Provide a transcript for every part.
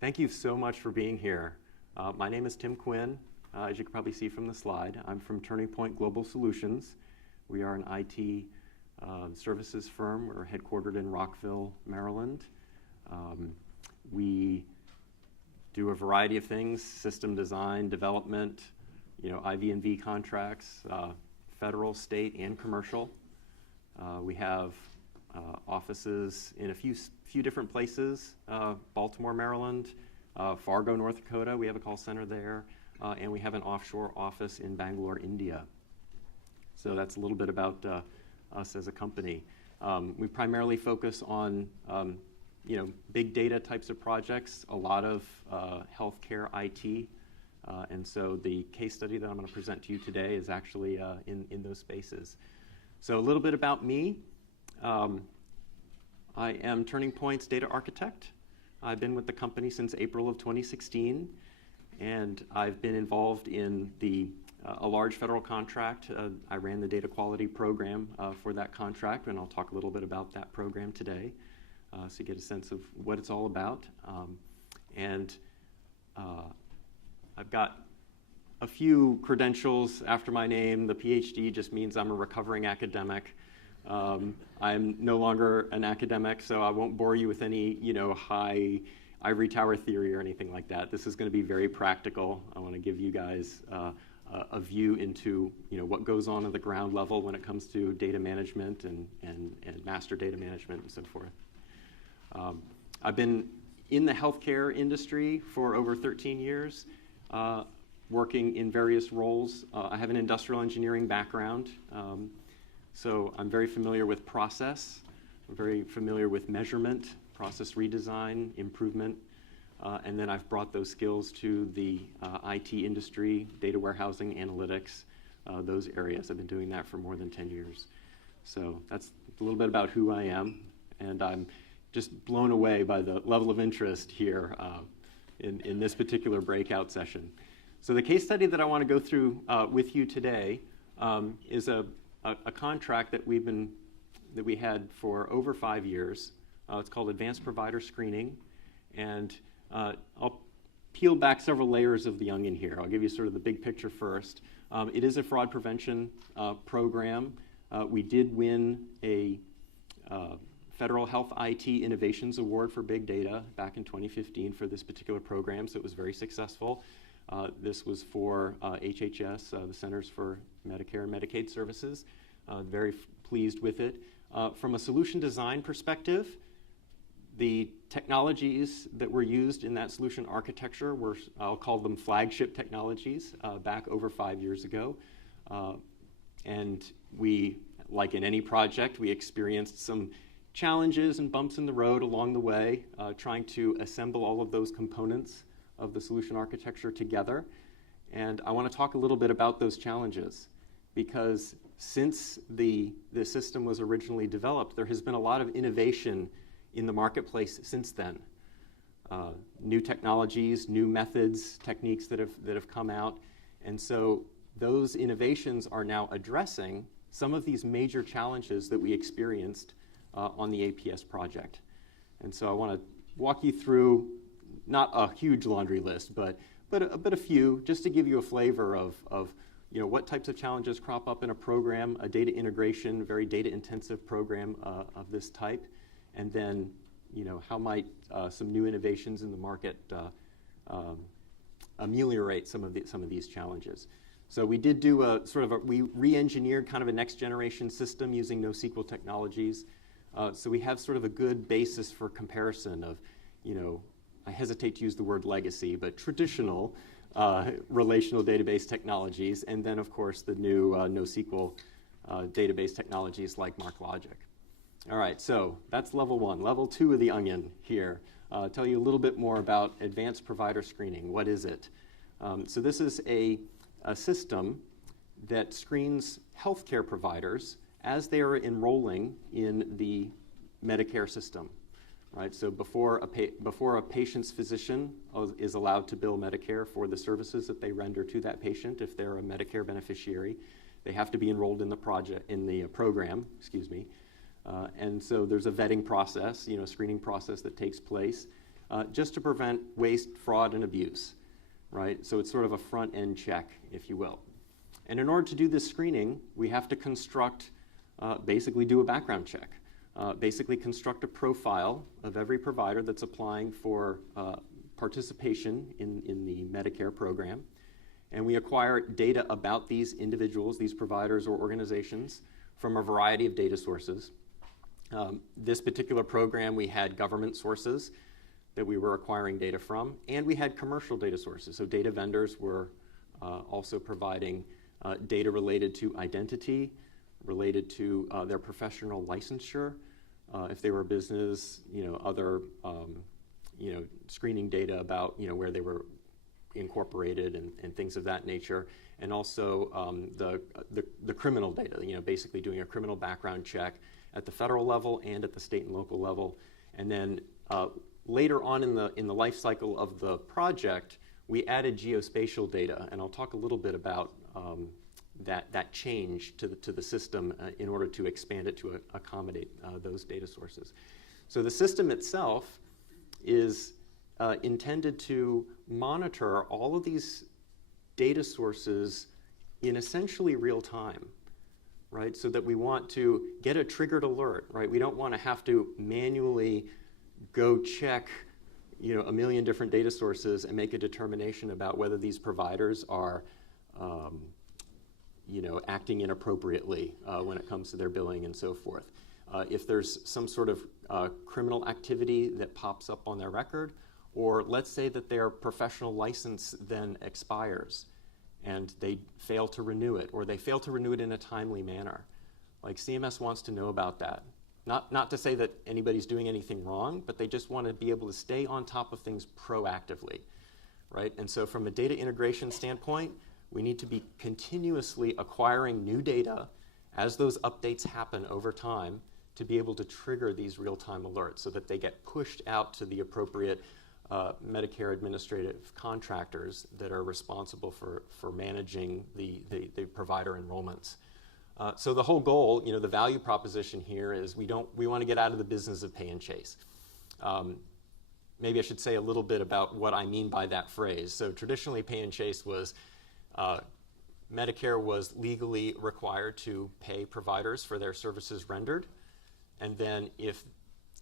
Thank you so much for being here. My name is Tim Quinn. As you can probably see from the slide, I'm from Turning Point Global Solutions. We are an IT services firm. We're headquartered in Rockville, Maryland. We do a variety of things: system design, development, IV&V contracts, federal, state, and commercial. We have offices in a few different places: Baltimore, Maryland, Fargo, North Dakota. We have a call center there, and we have an offshore office in Bangalore, India. So that's a little bit about us as a company. We primarily focus on big data types of projects, a lot of healthcare IT, and so the case study that I'm going to present to you today is actually in those spaces. So a little bit about me. I am Turning Point's data architect. I've been with the company since April of 2016, and I've been involved in a large federal contract. I ran the data quality program for that contract, and I'll talk a little bit about that program today, so you get a sense of what it's all about. I've got a few credentials after my name. The PhD just means I'm a recovering academic. I'm no longer an academic, so I won't bore you with any, high ivory tower theory or anything like that. This is going to be very practical. I want to give you guys a view into, what goes on at the ground level when it comes to data management and master data management and so forth. I've been in the healthcare industry for over 13 years, working in various roles. I have an industrial engineering background. So I'm very familiar with process. I'm very familiar with measurement, process redesign, improvement. And then I've brought those skills to the IT industry, data warehousing, analytics, those areas. I've been doing that for more than 10 years. So that's a little bit about who I am. And I'm just blown away by the level of interest here in this particular breakout session. So the case study that I want to go through with you today is a contract that we had for over 5 years. It's called Advanced Provider Screening, and I'll peel back several layers of the onion here. I'll give you sort of the big picture first. It is a fraud prevention program. We did win a Federal Health IT Innovations Award for Big Data back in 2015 for this particular program, so it was very successful. This was for HHS, the Centers for Medicare and Medicaid Services. Very pleased with it. From a solution design perspective, the technologies that were used in that solution architecture were, I'll call them flagship technologies, back over 5 years ago. And we, like in any project, we experienced some challenges and bumps in the road along the way, trying to assemble all of those components of the solution architecture together. And I want to talk a little bit about those challenges, because since the system was originally developed, there has been a lot of innovation in the marketplace since then. New technologies, new methods, techniques that have come out. And so those innovations are now addressing some of these major challenges that we experienced on the APS project. And so I want to walk you through not a huge laundry list, but a few, just to give you a flavor of what types of challenges crop up in a program, a data integration, very data-intensive program of this type, and then how might some new innovations in the market ameliorate some of these challenges. So we did do we re-engineered kind of a next-generation system using NoSQL technologies. So we have sort of a good basis for comparison of, I hesitate to use the word legacy, but traditional relational database technologies, and then, of course, the new NoSQL database technologies like MarkLogic. All right, so that's level one. Level two of the onion here. Tell you a little bit more about advanced provider screening. What is it? So this is a system that screens healthcare providers as they are enrolling in the Medicare system. Right, so before a patient's physician is allowed to bill Medicare for the services that they render to that patient, if they're a Medicare beneficiary, they have to be enrolled in the program. And so there's a vetting process, screening process that takes place. just to prevent waste, fraud, and abuse, right? So it's sort of a front-end check, if you will. And in order to do this screening, we have to construct, basically do a background check, basically construct a profile of every provider that's applying for participation in the Medicare program. And we acquire data about these individuals, these providers or organizations, from a variety of data sources. This particular program, we had government sources that we were acquiring data from, and we had commercial data sources. So data vendors were also providing data related to identity, related to their professional licensure, if they were a business, other screening data about where they were incorporated and things of that nature, and also the criminal data, basically doing a criminal background check at the federal level and at the state and local level. And then later on in the life cycle of the project, we added geospatial data, and I'll talk a little bit about that change to the system in order to expand it to accommodate those data sources. So the system itself is intended to monitor all of these data sources in essentially real time, right? So that we want to get a triggered alert, right? We don't want to have to manually go check a million different data sources and make a determination about whether these providers are acting inappropriately when it comes to their billing and so forth. If there's some sort of criminal activity that pops up on their record, or let's say that their professional license then expires and they fail to renew it, or they fail to renew it in a timely manner. Like, CMS wants to know about that. Not to say that anybody's doing anything wrong, but they just want to be able to stay on top of things proactively, right? And so from a data integration standpoint, we need to be continuously acquiring new data as those updates happen over time to be able to trigger these real-time alerts so that they get pushed out to the appropriate Medicare administrative contractors that are responsible for managing the provider enrollments. So the whole goal, the value proposition here is we want to get out of the business of pay and chase. Maybe I should say a little bit about what I mean by that phrase. So traditionally, pay and chase was Medicare was legally required to pay providers for their services rendered. And then if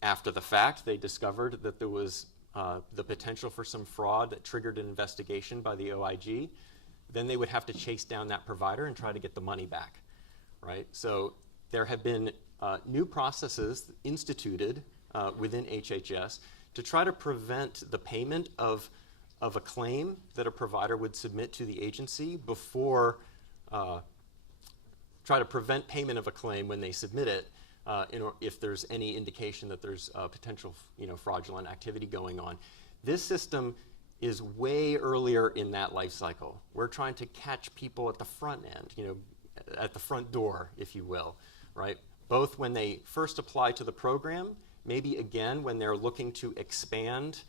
after the fact they discovered that there was the potential for some fraud that triggered an investigation by the OIG, then they would have to chase down that provider and try to get the money back, right? So there have been new processes instituted within HHS to try to prevent the payment of a claim that a provider would submit to the agency before, try to prevent payment of a claim when they submit it, if there's any indication that there's potential fraudulent activity going on. This system is way earlier in that life cycle. We're trying to catch people at the front end, at the front door, if you will, right? Both when they first apply to the program, maybe again when they're looking to expand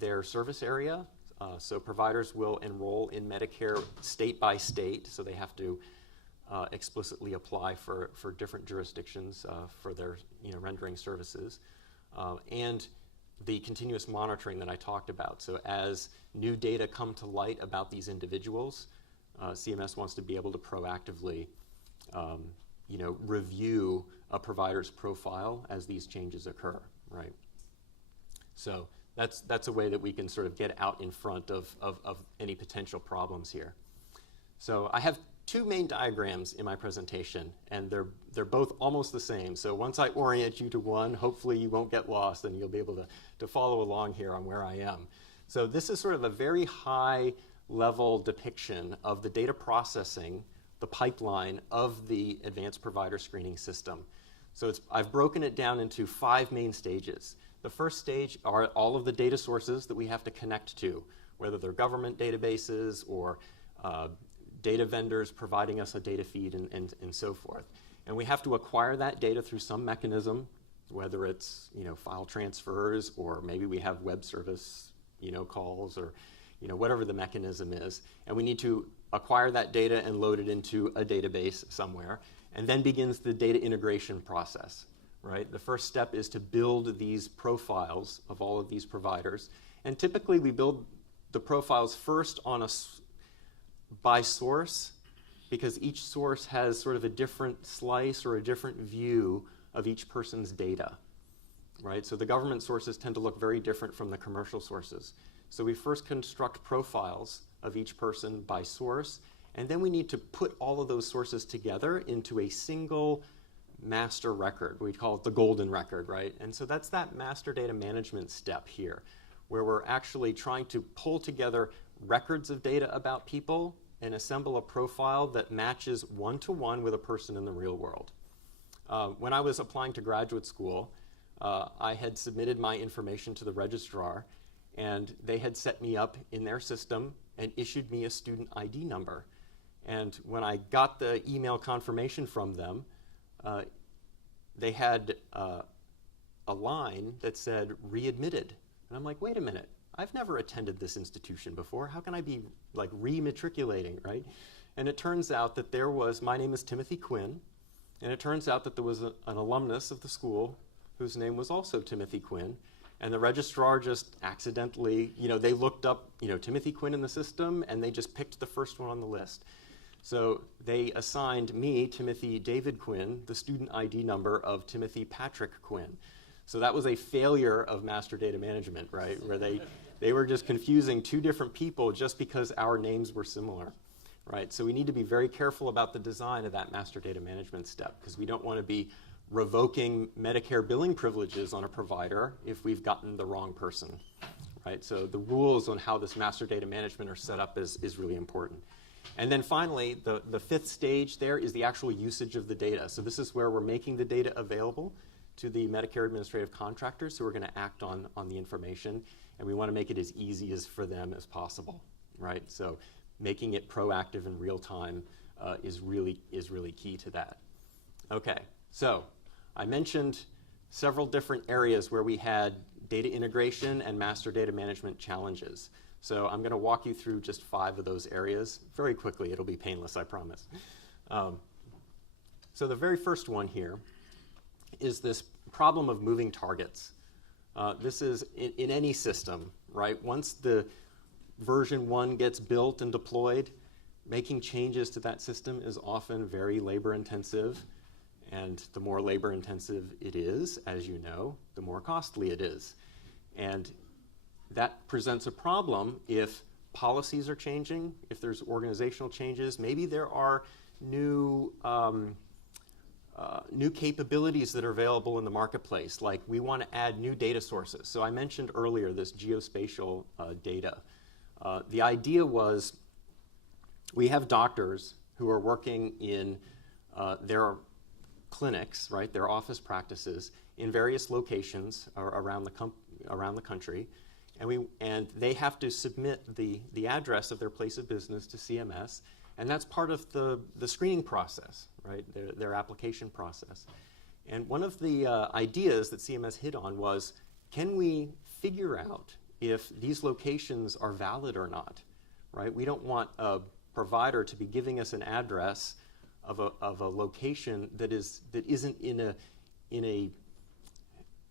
their service area. So providers will enroll in Medicare state by state, so they have to explicitly apply for different jurisdictions for their rendering services. And the continuous monitoring that I talked about. So as new data come to light about these individuals, CMS wants to be able to proactively review a provider's profile as these changes occur, right? So that's a way that we can sort of get out in front of any potential problems here. So I have two main diagrams in my presentation, and they're both almost the same. So once I orient you to one, hopefully you won't get lost and you'll be able to follow along here on where I am. So this is sort of a very high level depiction of the data processing, the pipeline of the advanced provider screening system. So I've broken it down into 5 main stages. The first stage are all of the data sources that we have to connect to, whether they're government databases or data vendors providing us a data feed and so forth. And we have to acquire that data through some mechanism, whether it's file transfers, or maybe we have web service calls, or whatever the mechanism is. And we need to acquire that data and load it into a database somewhere. And then begins the data integration process, right? The first step is to build these profiles of all of these providers. And typically we build the profiles first on by source, because each source has sort of a different slice or a different view of each person's data, right? So the government sources tend to look very different from the commercial sources. So we first construct profiles of each person by source, and then we need to put all of those sources together into a single master record. We call it the golden record, right? And so that's that master data management step here, where we're actually trying to pull together records of data about people and assemble a profile that matches one-to-one with a person in the real world. When I was applying to graduate school, I had submitted my information to the registrar, and they had set me up in their system and issued me a student ID number. And when I got the email confirmation from them, they had a line that said readmitted. And I'm like, wait a minute, I've never attended this institution before. How can I be like rematriculating, right? And it turns out that my name is Timothy Quinn, and it turns out that there was an alumnus of the school whose name was also Timothy Quinn. And the registrar just accidentally, they looked up, Timothy Quinn in the system, and they just picked the first one on the list. So they assigned me, Timothy David Quinn, the student ID number of Timothy Patrick Quinn. So that was a failure of master data management, right? Where they were just confusing two different people just because our names were similar, right? So we need to be very careful about the design of that master data management step, because we don't want to be revoking Medicare billing privileges on a provider if we've gotten the wrong person, right? So the rules on how this master data management are set up is really important. And then finally, the fifth stage there is the actual usage of the data. So this is where we're making the data available to the Medicare administrative contractors who are going to act on the information, and we want to make it as easy as for them as possible, right? So making it proactive and real time is really key to that. Okay, so I mentioned several different areas where we had data integration and master data management challenges. So I'm going to walk you through just 5 of those areas very quickly. It'll be painless, I promise. So the very first one here is this problem of moving targets. This is in any system, right? Once the version 1 gets built and deployed, making changes to that system is often very labor intensive. And the more labor intensive it is, as you know, the more costly it is. And that presents a problem if policies are changing, if there's organizational changes. Maybe there are new capabilities that are available in the marketplace, like we want to add new data sources. So I mentioned earlier this geospatial data. The idea was we have doctors who are working in their clinics, right, their office practices in various locations around the country. And they have to submit the address of their place of business to CMS, and that's part of the screening process, right, their application process. And one of the ideas that CMS hit on was, can we figure out if these locations are valid or not, right? We don't want a provider to be giving us an address of a location that isn't in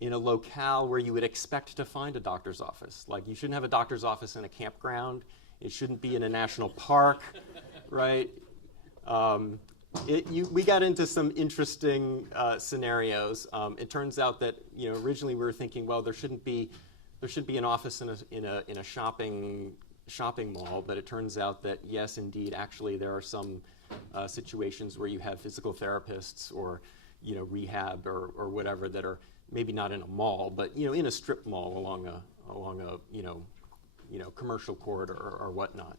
a locale where you would expect to find a doctor's office. Like, you shouldn't have a doctor's office in a campground. It shouldn't be in a national park, right? We got into some interesting scenarios. It turns out that originally we were thinking, well, there should be an office in a shopping mall, but it turns out that yes, indeed, actually there are some situations where you have physical therapists or rehab or whatever that are maybe not in a mall, but in a strip mall along a commercial corridor or whatnot.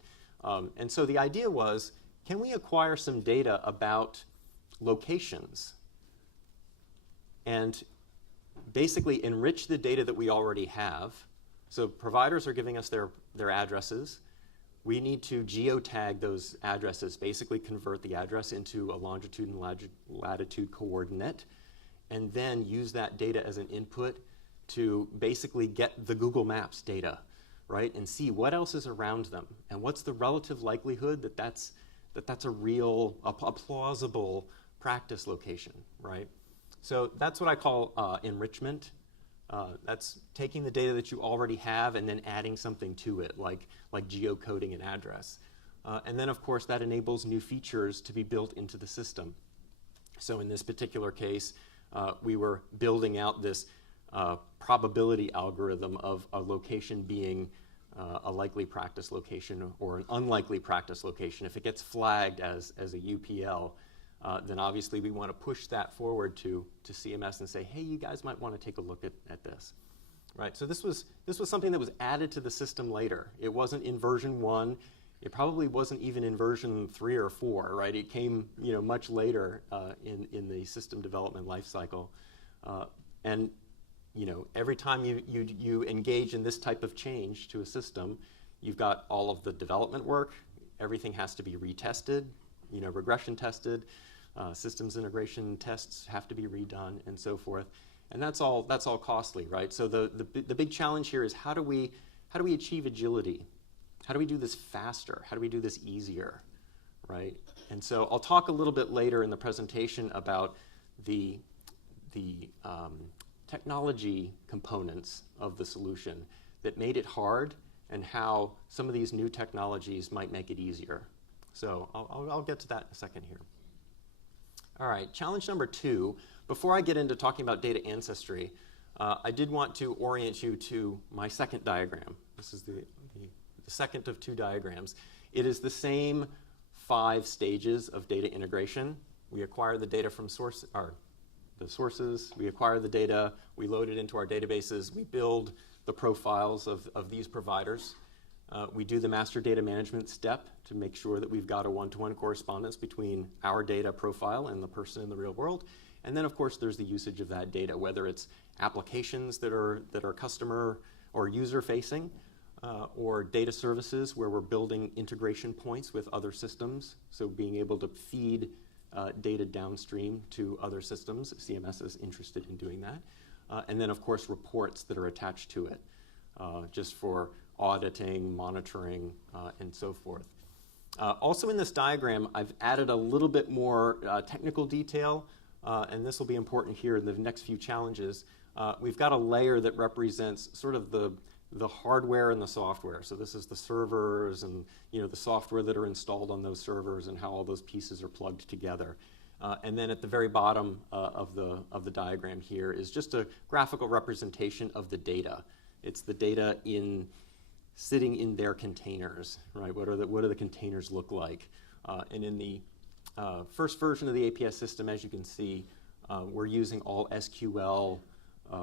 And so the idea was, can we acquire some data about locations and basically enrich the data that we already have? So providers are giving us their addresses. We need to geotag those addresses, basically convert the address into a longitude and latitude coordinate, and then use that data as an input to basically get the Google Maps data, right, and see what else is around them and what's the relative likelihood that that's a plausible practice location, right? So that's what I call enrichment. That's taking the data that you already have and then adding something to it, like geocoding an address. And then, of course, that enables new features to be built into the system. So in this particular case, we were building out this probability algorithm of a location being a likely practice location or an unlikely practice location. If it gets flagged as a UPL, then obviously we want to push that forward to CMS and say, hey, you guys might want to take a look at this. Right? So this was something that was added to the system later. It wasn't in version 1. It probably wasn't even in version 3 or 4, right? It came, much later in the system development lifecycle. And every time you engage in this type of change to a system, you've got all of the development work. Everything has to be retested, regression tested. Systems integration tests have to be redone, and so forth. And that's all costly, right? So the big challenge here is how do we achieve agility? How do we do this faster? How do we do this easier, right? And so I'll talk a little bit later in the presentation about the technology components of the solution that made it hard and how some of these new technologies might make it easier. So I'll get to that in a second here. All right, challenge number 2. Before I get into talking about data ancestry, I did want to orient you to my second diagram. This is the second of 2 diagrams. It is the same 5 stages of data integration. We acquire the data from the sources, we acquire the data, we load it into our databases, we build the profiles of these providers. We do the master data management step to make sure that we've got a one-to-one correspondence between our data profile and the person in the real world. And then, of course, there's the usage of that data, whether it's applications that are customer or user-facing, or data services where we're building integration points with other systems, so being able to feed data downstream to other systems. CMS is interested in doing that. And then, of course, reports that are attached to it, just for auditing, monitoring, and so forth. Also in this diagram, I've added a little bit more technical detail, and this will be important here in the next few challenges. We've got a layer that represents sort of the hardware and the software. So this is the servers and the software that are installed on those servers and how all those pieces are plugged together. And then at the very bottom of the diagram here is just a graphical representation of the data. It's the data sitting in their containers, right? What do the containers look like? And in the first version of the APS system, as you can see, we're using all SQL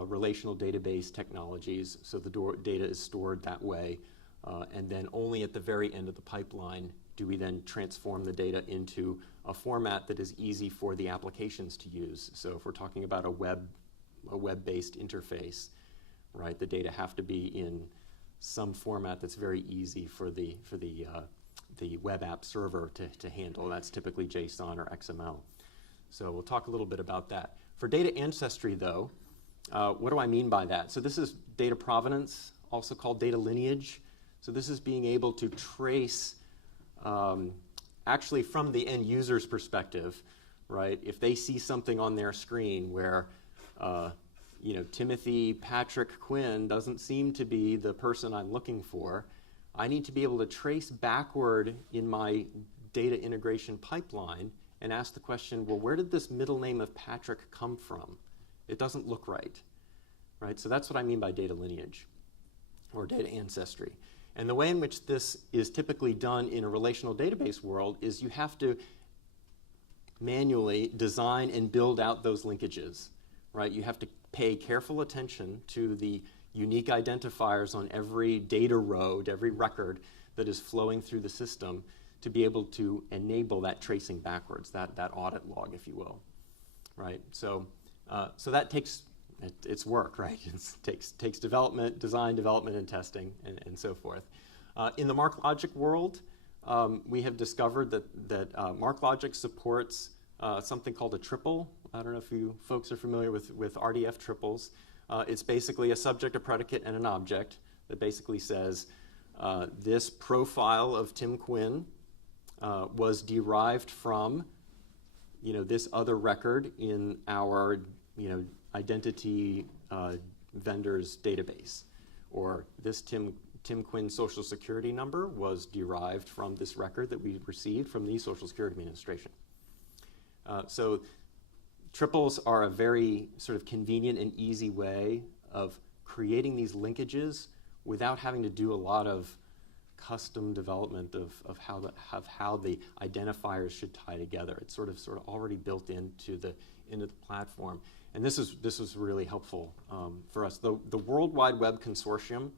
relational database technologies, so the data is stored that way. And then only at the very end of the pipeline do we then transform the data into a format that is easy for the applications to use. So if we're talking about a web-based interface, right, the data have to be in some format that's very easy for the web app server to handle. That's typically JSON or XML. So we'll talk a little bit about that. For data ancestry, though, what do I mean by that? So this is data provenance, also called data lineage. So this is being able to trace, actually from the end user's perspective, right? If they see something on their screen where Timothy Patrick Quinn doesn't seem to be the person I'm looking for, I need to be able to trace backward in my data integration pipeline and ask the question, well, where did this middle name of Patrick come from? It doesn't look right, right? So that's what I mean by data lineage or data ancestry. And the way in which this is typically done in a relational database world is you have to manually design and build out those linkages, right? You have to pay careful attention to the unique identifiers on every data row, every record that is flowing through the system to be able to enable that tracing backwards, that audit log, if you will, right? So that takes it's work, right? It takes design, development, and testing, and so forth. In the MarkLogic world, we have discovered that MarkLogic supports something called a triple. I don't know if you folks are familiar with RDF triples. It's basically a subject, a predicate, and an object that basically says this profile of Tim Quinn was derived from this other record in our identity vendor's database, or this Tim Quinn Social Security number was derived from this record that we received from the Social Security Administration. So triples are a very sort of convenient and easy way of creating these linkages without having to do a lot of custom development of how the identifiers should tie together. It's sort of already built into the platform, and this is really helpful for us. The World Wide Web Consortium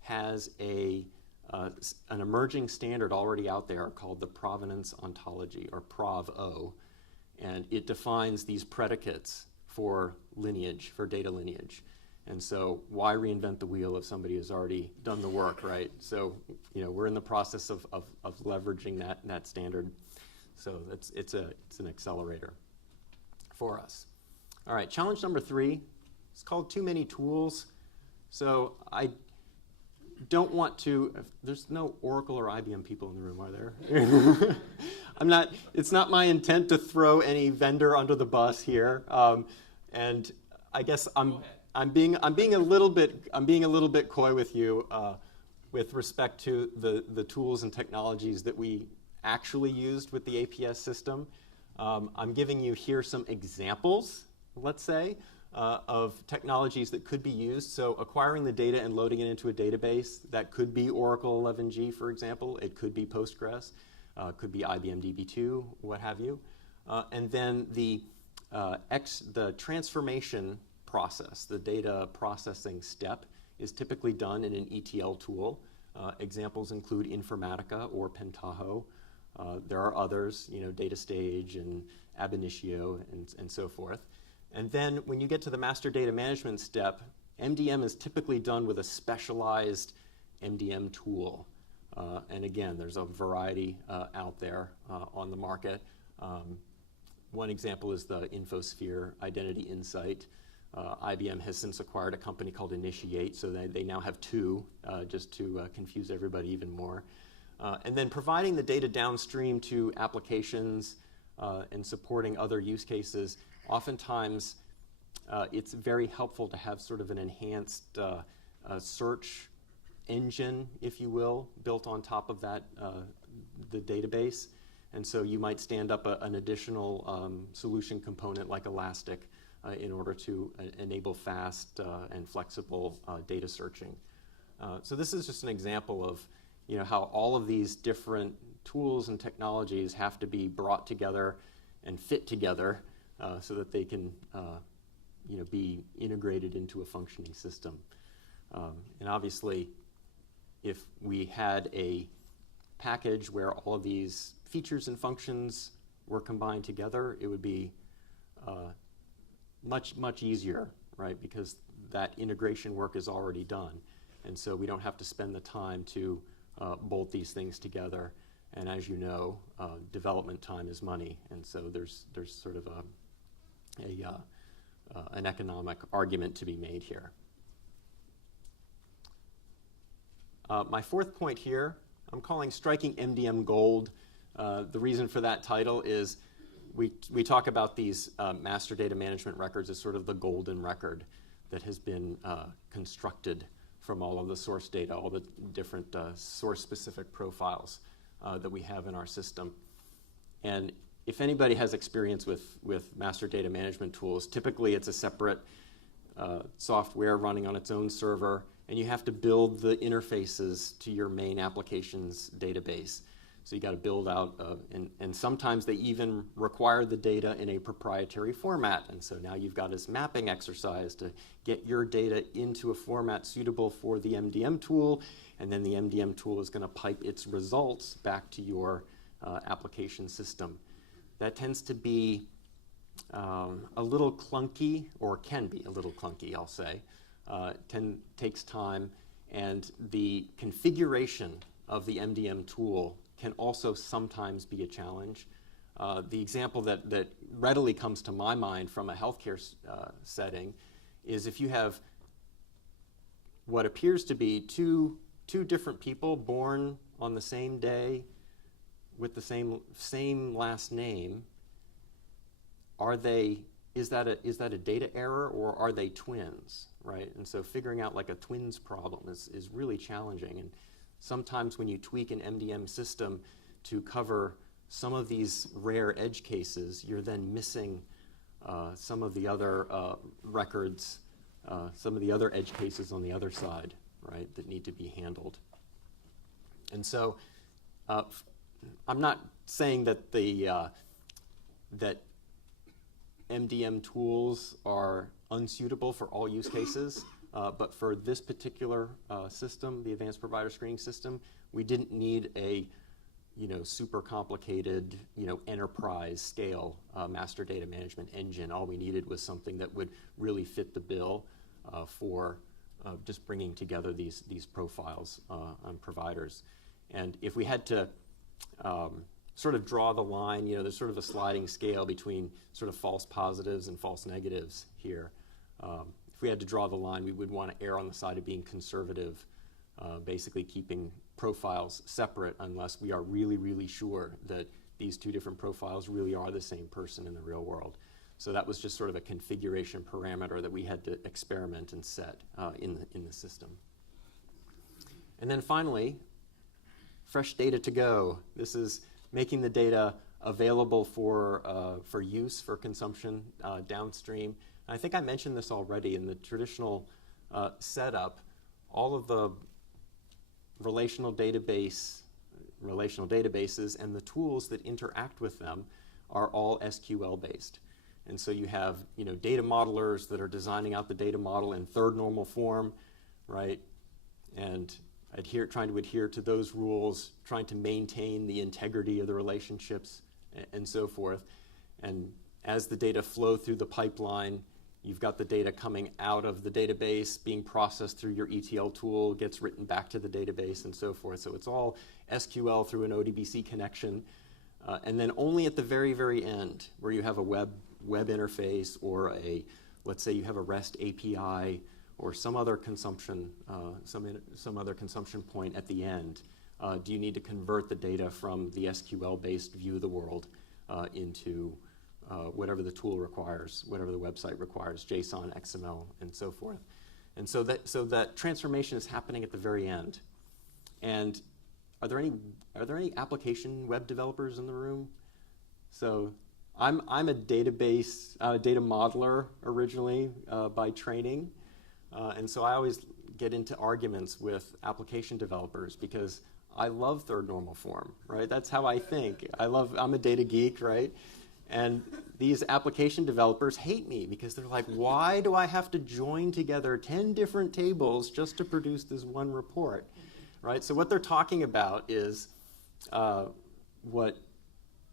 has an emerging standard already out there called the provenance ontology, or PROV-O, and it defines these predicates for lineage, for data lineage. And so why reinvent the wheel if somebody has already done the work, right? So we're in the process of leveraging that standard. So it's an accelerator for us. All right, challenge number 3, it's called too many tools. So I don't want to, there's no Oracle or IBM people in the room, are there? It's not my intent to throw any vendor under the bus here. And I guess I'm being a little bit coy with you with respect to the tools and technologies that we actually used with the APS system. I'm giving you here some examples, let's say, of technologies that could be used. So acquiring the data and loading it into a database, that could be Oracle 11g, for example. It could be Postgres, could be IBM DB2, what have you. And then the transformation process, the data processing step, is typically done in an ETL tool. Examples include Informatica or Pentaho. There are others, DataStage and Ab Initio and so forth. And then when you get to the master data management step, MDM is typically done with a specialized MDM tool. And again, there's a variety out there on the market. One example is the InfoSphere Identity Insight. IBM has since acquired a company called Initiate, so they now have 2, just to confuse everybody even more. And then providing the data downstream to applications and supporting other use cases. Oftentimes, it's very helpful to have sort of an enhanced search engine, if you will, built on top of that, the database. And so you might stand up an additional solution component like Elastic in order to enable fast and flexible data searching. So this is just an example of how all of these different tools and technologies have to be brought together and fit together so that they can be integrated into a functioning system. And obviously, if we had a package where all of these features and functions were combined together, it would be much easier, right? Because that integration work is already done. And so we don't have to spend the time to bolt these things together. And as you know, development time is money. And so there's sort of an economic argument to be made here. My 4th point here, I'm calling striking MDM Gold. The reason for that title is we talk about these master data management records as sort of the golden record that has been constructed from all of the source data, all the different source-specific profiles that we have in our system. And if anybody has experience with master data management tools, typically it's a separate software running on its own server, and you have to build the interfaces to your main application's database. So you got to build out, and sometimes they even require the data in a proprietary format. And so now you've got this mapping exercise to get your data into a format suitable for the MDM tool, and then the MDM tool is going to pipe its results back to your application system. That tends to be a little clunky, or can be a little clunky, I'll say. Takes time, and the configuration of the MDM tool can also sometimes be a challenge. The example that readily comes to my mind from a healthcare setting is if you have what appears to be two different people born on the same day with the same last name. Are they is that a data error or are they twins, right? And so figuring out like a twins problem is really challenging. And sometimes when you tweak an MDM system to cover some of these rare edge cases, you're then missing some of the other records, some of the other edge cases on the other side, right, that need to be handled. And so I'm not saying that that MDM tools are unsuitable for all use cases, but for this particular system, the Advanced Provider Screening System, we didn't need a super complicated, enterprise scale master data management engine. All we needed was something that would really fit the bill for just bringing together these profiles on providers. And if we had to sort of draw the line, there's sort of a sliding scale between sort of false positives and false negatives here. If we had to draw the line, we would want to err on the side of being conservative, basically keeping profiles separate unless we are really, really sure that these two different profiles really are the same person in the real world. So that was just sort of a configuration parameter that we had to experiment and set in the system. And then finally, fresh data to go. This is making the data available for use, for consumption downstream. And I think I mentioned this already in the traditional setup. All of the relational databases and the tools that interact with them are all SQL based. And so you have data modelers that are designing out the data model in third normal form, right? And trying to adhere to those rules, trying to maintain the integrity of the relationships and so forth. And as the data flow through the pipeline, you've got the data coming out of the database, being processed through your ETL tool, gets written back to the database and so forth. So it's all SQL through an ODBC connection. And then only at the very, very end, where you have a web interface or let's say you have a REST API or some other consumption, some other consumption point at the end, do you need to convert the data from the SQL-based view of the world into whatever the tool requires, whatever the website requires, JSON, XML, and so forth. And so that transformation is happening at the very end. And are there any application web developers in the room? So I'm a data modeler originally by training. And so I always get into arguments with application developers because I love third normal form, right? That's how I think. I'm a data geek, right? And these application developers hate me because they're like, why do I have to join together 10 different tables just to produce this one report, right? So what they're talking about is what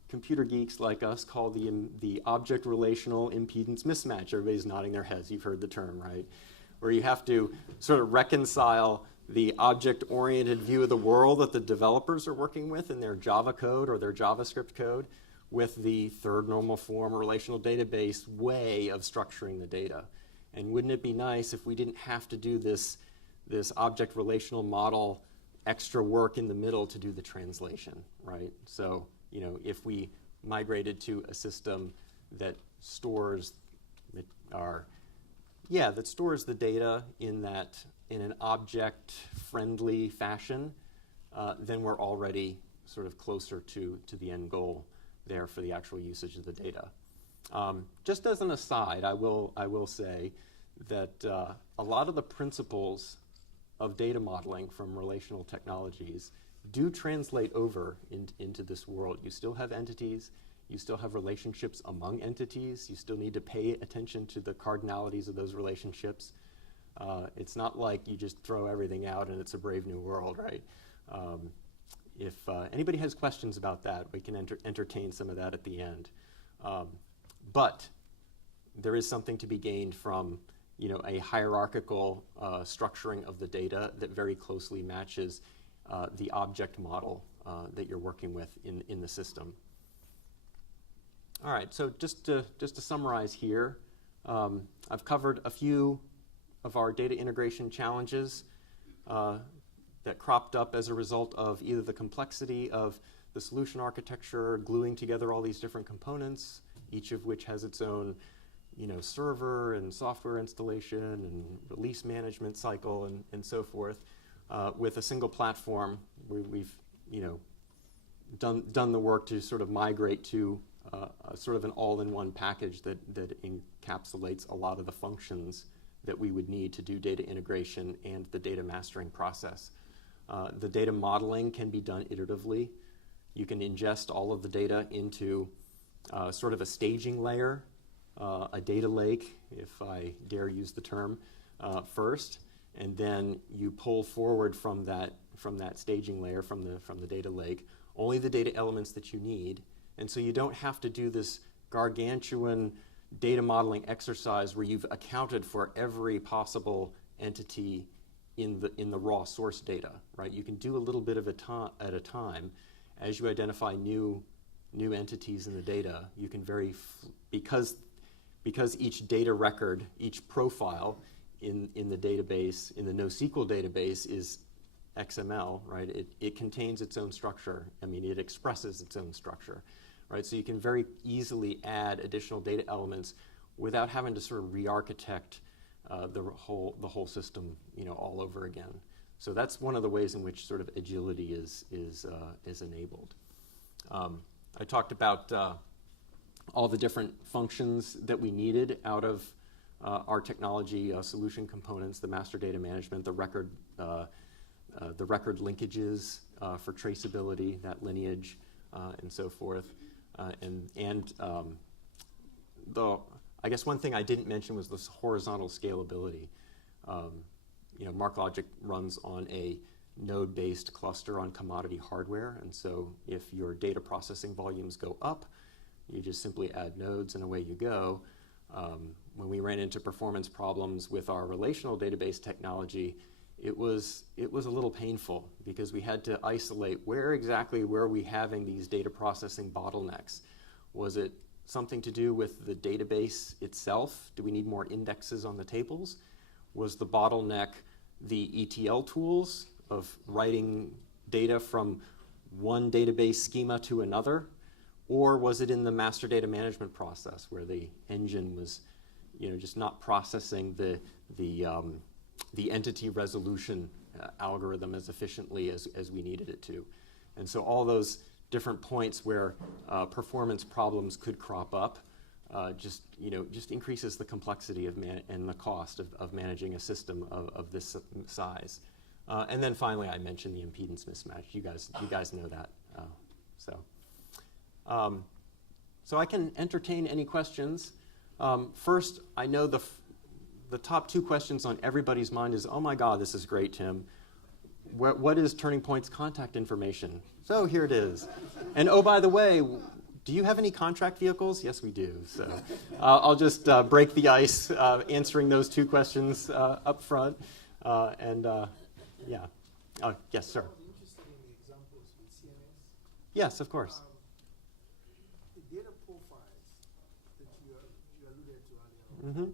computer geeks like us call the object relational impedance mismatch. Everybody's nodding their heads. You've heard the term, right? Where you have to sort of reconcile the object-oriented view of the world that the developers are working with in their Java code or their JavaScript code with the third normal form relational database way of structuring the data. And wouldn't it be nice if we didn't have to do this object relational model extra work in the middle to do the translation, right? So, if we migrated to a system that stores the data in an object-friendly fashion, then we're already sort of closer to the end goal there for the actual usage of the data. Just as an aside, I will say that a lot of the principles of data modeling from relational technologies do translate over into this world. You still have entities, you still have relationships among entities, you still need to pay attention to the cardinalities of those relationships. It's not like you just throw everything out and it's a brave new world, right? If anybody has questions about that, we can entertain some of that at the end. But there is something to be gained from a hierarchical structuring of the data that very closely matches the object model that you're working with in the system. All right, so just to summarize here, I've covered a few of our data integration challenges that cropped up as a result of either the complexity of the solution architecture, gluing together all these different components, each of which has its own server and software installation and release management cycle and so forth. With a single platform, we've done the work to sort of migrate to sort of an all-in-one package that encapsulates a lot of the functions that we would need to do data integration and the data mastering process. The data modeling can be done iteratively. You can ingest all of the data into sort of a staging layer, a data lake, if I dare use the term, first, and then you pull forward from that staging layer, from the data lake, only the data elements that you need, and so you don't have to do this gargantuan data modeling exercise where you've accounted for every possible entity in the raw source data, right? You can do a little bit at a time. As you identify new entities in the data, you can because each data record, each profile in the database, in the NoSQL database, is XML, right? It contains its own structure. I mean, it expresses its own structure, right? So you can very easily add additional data elements without having to sort of re-architect the whole system, all over again. So that's one of the ways in which sort of agility is enabled. I talked about all the different functions that we needed out of our technology solution components: the master data management, the record linkages for traceability, that lineage, and so forth. I guess one thing I didn't mention was this horizontal scalability. MarkLogic runs on a node-based cluster on commodity hardware, and so if your data processing volumes go up, you just simply add nodes and away you go. When we ran into performance problems with our relational database technology, it was a little painful because we had to isolate where exactly were we having these data processing bottlenecks. Was it something to do with the database itself? Do we need more indexes on the tables? Was the bottleneck the ETL tools of writing data from one database schema to another? Or was it in the master data management process where the engine was just not processing the entity resolution algorithm as efficiently as we needed it to? And so all those different points where performance problems could crop up just increases the complexity and the cost of managing a system of this size. And then finally, I mentioned the impedance mismatch. You guys know that. So I can entertain any questions. First, I know the top two questions on everybody's mind is, oh my God, this is great, Tim. What is Turning Point's contact information? So here it is. And oh, by the way, do you have any contract vehicles? Yes, we do. So I'll just break the ice answering those two questions up front. Yeah. Yes, sir. I'm interested in the examples with CMS. Yes, of course. The data profiles that you alluded to earlier, Mm-hmm.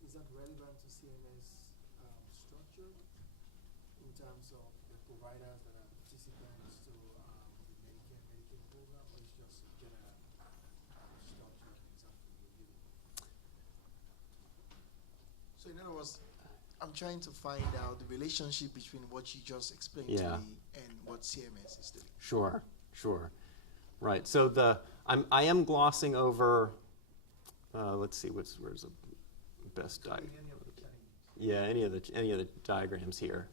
Is that relevant to CMS structure in terms of the providers that are participants to the Medicare program, or is it just a general structure example you give? So in other words, I'm trying to find out the relationship between what you just explained to me and what CMS is doing. Sure. Right. So I am glossing over. Let's see. Where's the best diagram? Yeah, any of the diagrams here.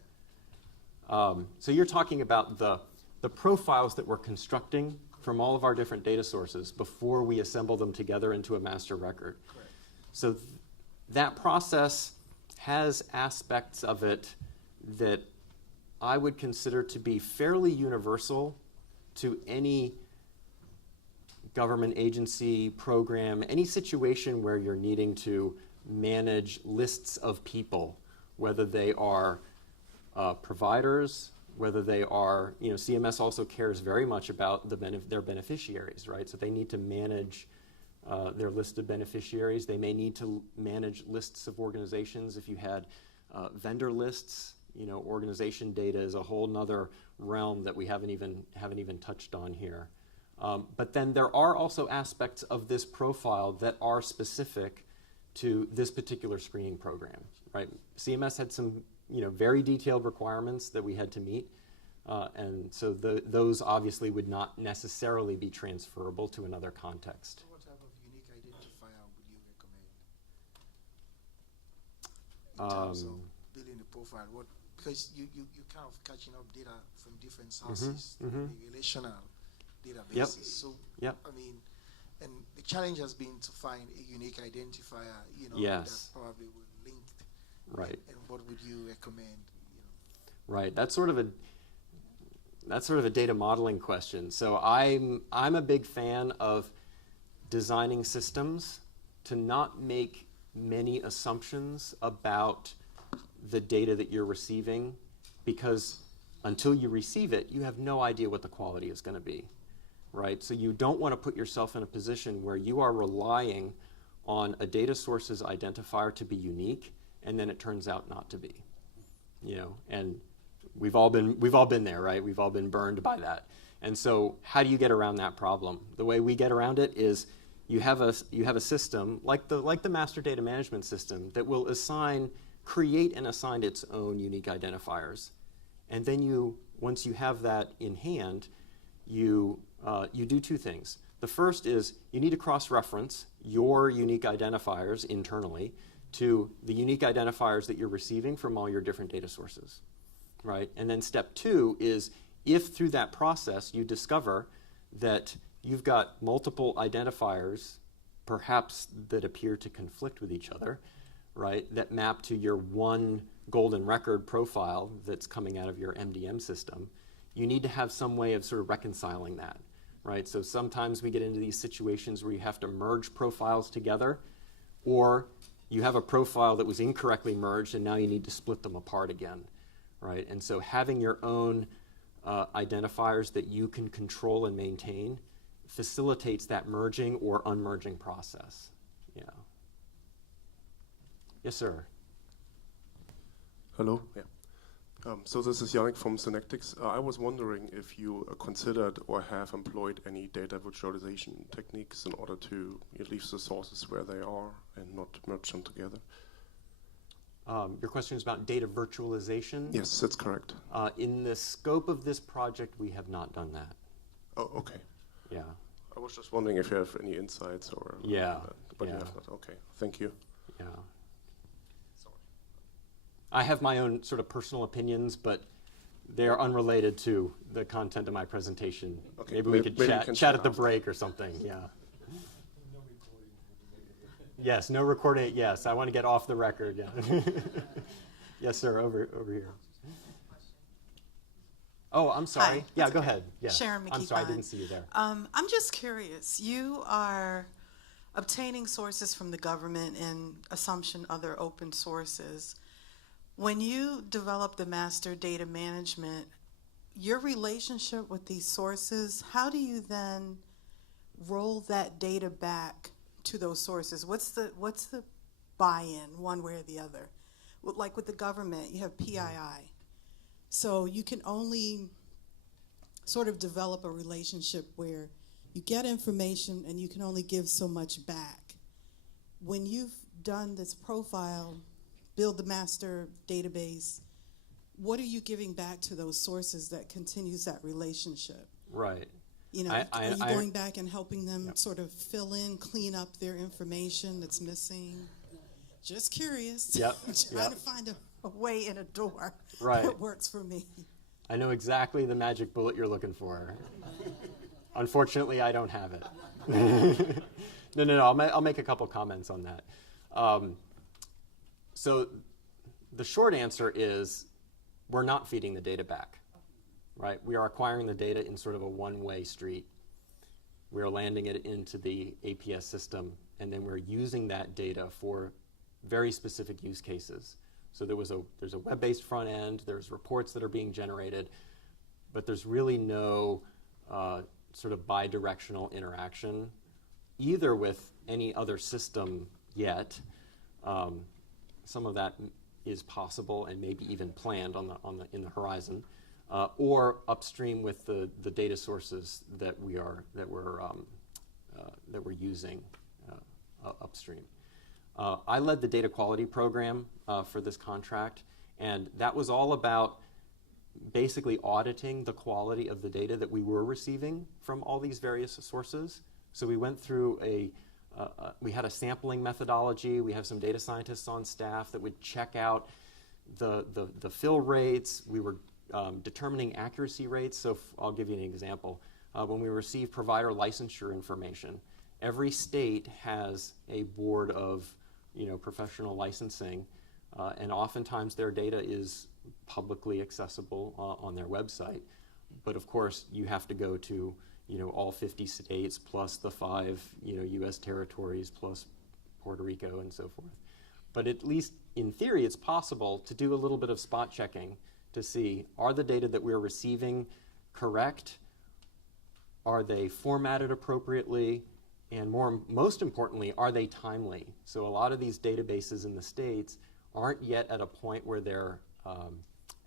So you're talking about the profiles that we're constructing from all of our different data sources before we assemble them together into a master record. Correct. So that process has aspects of it that I would consider to be fairly universal to any government agency, program, any situation where you're needing to manage lists of people, whether they are providers, whether they are, CMS also cares very much about their beneficiaries, right? So they need to manage their list of beneficiaries. They may need to manage lists of organizations. If you had vendor lists, organization data is a whole nother realm that we haven't even touched on here. But then there are also aspects of this profile that are specific to this particular screening program, right? CMS had some, very detailed requirements that we had to meet, and so those obviously would not necessarily be transferable to another context. What type of unique identifier would you recommend in terms of building the profile? Because you kind of catching up data from different sources, the relational databases. Yep. So, Yep. I mean, and the challenge has been to find a unique identifier, Yes. that probably would link. Right. And what would you recommend? Right. That's sort of a data modeling question. So I'm a big fan of designing systems to not make many assumptions about the data that you're receiving, because until you receive it, you have no idea what the quality is going to be, right? So you don't want to put yourself in a position where you are relying on a data source's identifier to be unique, and then it turns out not to be, and we've all been there, right? We've all been burned by that. And so how do you get around that problem? The way we get around it is you have a system like the master data management system that will create and assign its own unique identifiers. And then once you have that in hand, you do two things. The first is you need to cross-reference your unique identifiers internally to the unique identifiers that you're receiving from all your different data sources, right? And then step two is if through that process you discover that you've got multiple identifiers, perhaps that appear to conflict with each other, right, that map to your one golden record profile that's coming out of your MDM system, you need to have some way of sort of reconciling that, right? So sometimes we get into these situations where you have to merge profiles together, or you have a profile that was incorrectly merged and now you need to split them apart again, right? And so having your own identifiers that you can control and maintain facilitates that merging or unmerging process. Yeah. Yes, sir. Hello. Yeah. So this is Yannick from Synectics. I was wondering if you considered or have employed any data virtualization techniques in order to leave the sources where they are and not merge them together. Your question is about data virtualization? Yes, that's correct. In the scope of this project, we have not done that. Oh, okay. Yeah. I was just wondering if you have any insights or... Yeah. But yeah. you have not. Okay. Thank you. Yeah. I have my own sort of personal opinions, but they are unrelated to the content of my presentation. Okay. Maybe we could chat at the break or something. Yeah. No recording. Yes, no recording. Yes, I want to get off the record. Yeah. Yes, sir. Over here. Oh, I'm sorry. Hi, Yeah, that's go okay. ahead. Yeah. Sharon I'm sorry, I McKee-Fine. didn't see you there. I'm just curious. You are obtaining sources from the government and assumption other open sources. When you develop the master data management, your relationship with these sources, how do you then roll that data back to those sources? What's the buy-in, one way or the other? Like with the government, you have PII. So you can only sort of develop a relationship where you get information and you can only give so much back. When you've done this profile, build the master database, what are you giving back to those sources that continues that relationship? Right. Are you going back and helping them sort of fill in, clean up their information that's missing? Just curious. Yep. Trying to find a way in a door Right. that works for me. I know exactly the magic bullet you're looking for. Unfortunately, I don't have it. No. I'll make a couple comments on that. So the short answer is we're not feeding the data back, right? We are acquiring the data in sort of a one-way street. We are landing it into the APS system, and then we're using that data for very specific use cases. So there's a web-based front end, there's reports that are being generated, but there's really no sort of bi-directional interaction either with any other system yet. Some of that is possible and maybe even planned in the horizon. or upstream with the data sources that we're using upstream. I led the data quality program for this contract, and that was all about basically auditing the quality of the data that we were receiving from all these various sources. So we went through we had a sampling methodology. We have some data scientists on staff that would check out the fill rates. We were determining accuracy rates. So I'll give you an example. When we receive provider licensure information, every state has a board of professional licensing, and oftentimes their data is publicly accessible on their website. But of course, you have to go to all 50 states plus the 5 U.S. territories plus Puerto Rico and so forth. But at least in theory, it's possible to do a little bit of spot checking to see, are the data that we're receiving correct? Are they formatted appropriately? And most importantly, are they timely? So a lot of these databases in the States aren't yet at a point where they're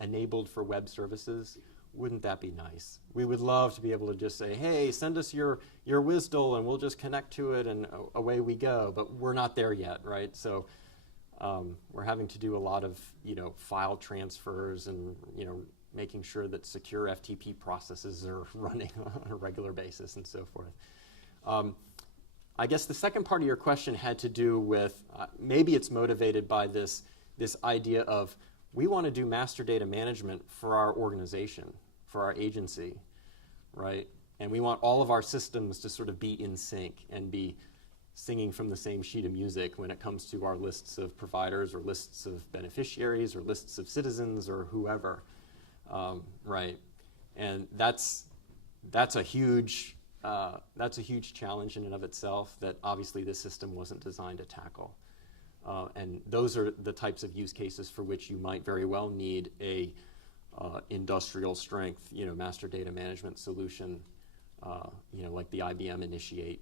enabled for web services. Wouldn't that be nice? We would love to be able to just say, hey, send us your WSDL and we'll just connect to it and away we go. But we're not there yet, right? So we're having to do a lot of file transfers and making sure that secure FTP processes are running on a regular basis and so forth. I guess the second part of your question had to do with maybe it's motivated by this idea of we want to do master data management for our organization, for our agency, right? And we want all of our systems to sort of be in sync and be singing from the same sheet of music when it comes to our lists of providers or lists of beneficiaries or lists of citizens or whoever, right? And that's a huge challenge in and of itself that obviously this system wasn't designed to tackle. And those are the types of use cases for which you might very well need a industrial strength, master data management solution, like the IBM Initiate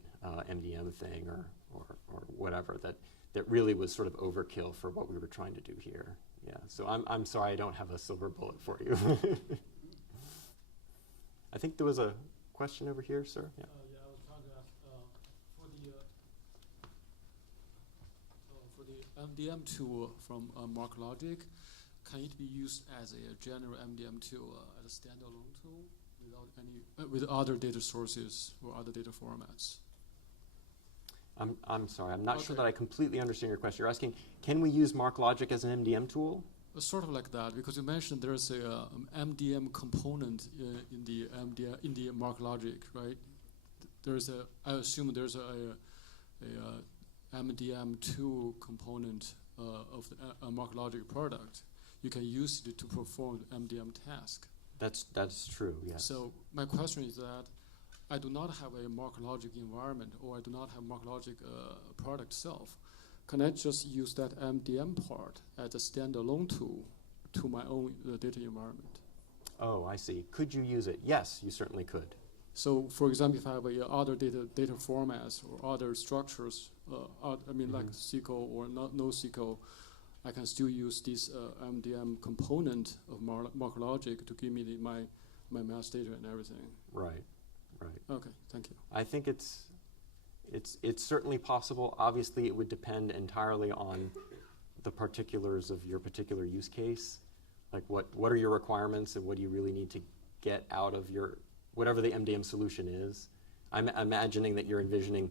MDM thing or whatever that really was sort of overkill for what we were trying to do here. Yeah. So I'm sorry I don't have a silver bullet for you. I think there was a question over here, sir. Yeah. Yeah, I was trying to ask for the MDM tool from MarkLogic, can it be used as a general MDM tool as a standalone tool without with other data sources or other data formats? I'm sorry, I'm not sure that I completely understand your question. You're asking, can we use MarkLogic as an MDM tool? Sort of like that, because you mentioned there's a MDM component in the MarkLogic, right? I assume there's a MDM2 component of the MarkLogic product. You can use it to perform the MDM task. That's true, yes. So my question is that I do not have a MarkLogic environment, or I do not have MarkLogic product itself. Can I just use that MDM part as a standalone tool to my own data environment? Oh, I see. Could you use it? Yes, you certainly could. So, for example, if I have other data formats or other structures, like SQL or NoSQL, I can still use this MDM component of MarkLogic to give me my mass data and everything. Right. Okay, thank you. I think it's certainly possible. Obviously, it would depend entirely on the particulars of your particular use case. Like what are your requirements and what do you really need to get out of your, whatever the MDM solution is. I'm imagining that you're envisioning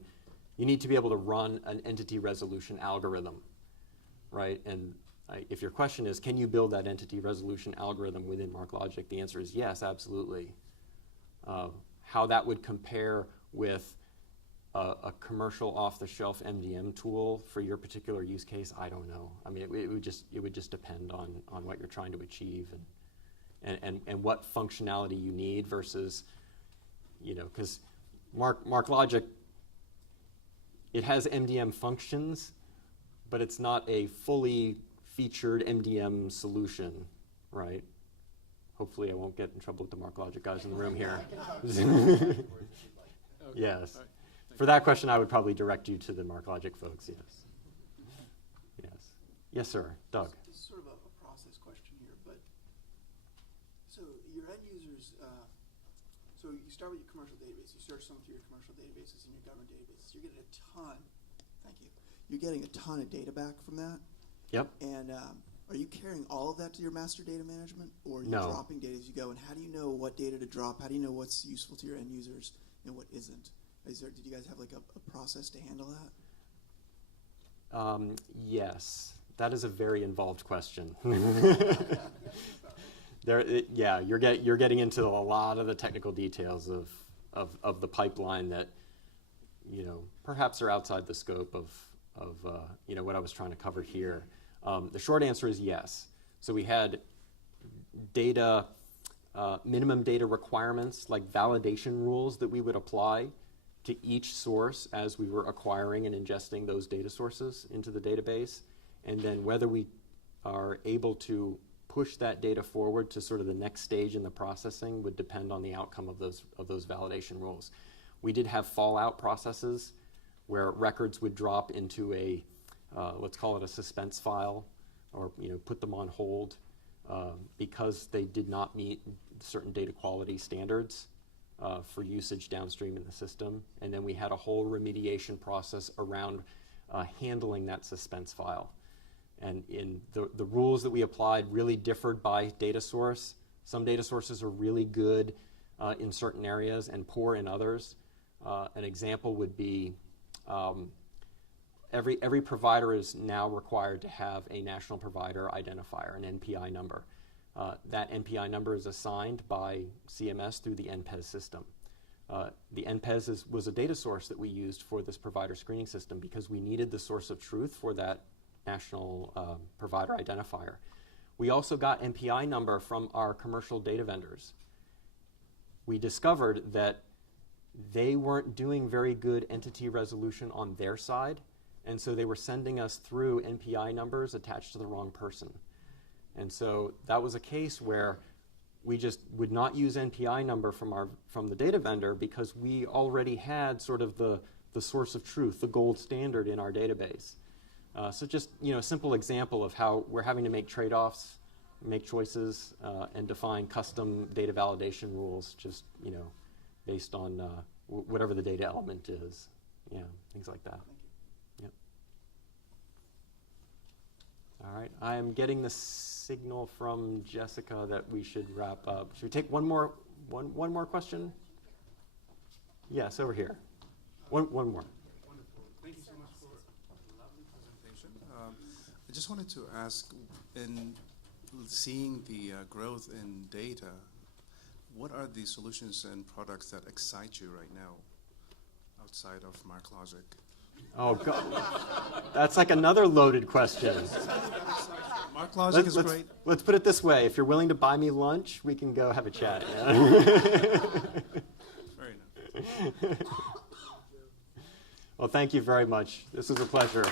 you need to be able to run an entity resolution algorithm, right? And if your question is, can you build that entity resolution algorithm within MarkLogic? The answer is yes, absolutely. How that would compare with a commercial off-the-shelf MDM tool for your particular use case, I don't know. I mean, it would just depend on what you're trying to achieve and what functionality you need versus, because MarkLogic, it has MDM functions, but it's not a fully featured MDM solution, right? Hopefully I won't get in trouble with the MarkLogic guys in the room here. Yes. Right. For that question, I would probably direct you to the MarkLogic folks, yes. Yes. Yes, sir. Doug. This is sort of a process question here, but so So your end users, so you start with your commercial database. You search some through your commercial databases and your government databases. You're getting a ton. Thank you. You're getting a ton of data back from that. Yep. And are you carrying all of that to your master data management, or are you No. dropping data as you go? And how do you know what data to drop? How do you know what's useful to your end users and what isn't? Did you guys have like a process to handle that? Yes, that is a very involved question. Yeah, you're getting into a lot of the technical details of the pipeline that, you know, perhaps are outside the scope of you know, what I was trying to cover here. The short answer is yes. So we had data, minimum data requirements, like validation rules that we would apply to each source as we were acquiring and ingesting those data sources into the database. And then whether we are able to push that data forward to sort of the next stage in the processing would depend on the outcome of those validation rules. We did have fallout processes where records would drop into a, let's call it a suspense file, or, you know, put them on hold because they did not meet certain data quality standards for usage downstream in the system. And then we had a whole remediation process around handling that suspense file. And in the rules that we applied really differed by data source. Some data sources are really good in certain areas and poor in others. An example would be every provider is now required to have a national provider identifier, an NPI number. That NPI number is assigned by CMS through the NPES system. The NPES was a data source that we used for this provider screening system because we needed the source of truth for that national provider identifier. We also got NPI number from our commercial data vendors. We discovered that they weren't doing very good entity resolution on their side, and so they were sending us through NPI numbers attached to the wrong person. And so that was a case where we just would not use NPI number from the data vendor because we already had sort of the source of truth, the gold standard in our database. So just, you know, a simple example of how we're having to make trade-offs, make choices, and define custom data validation rules, just, you know, based on whatever the data element is. Yeah, things like that. Yep. All right, I am getting the signal from Jessica that we should wrap up. Should we take one more question? Yes, over here. One more. Wonderful. Thank you so much for a lovely presentation. I just wanted to ask, in seeing the growth in data, what are the solutions and products that excite you right now outside of MarkLogic? Oh, God. That's like another loaded question. MarkLogic is great. Let's put it this way. If you're willing to buy me lunch, we can go have a chat. Yeah? Very nice. Well, thank you very much. This was a pleasure.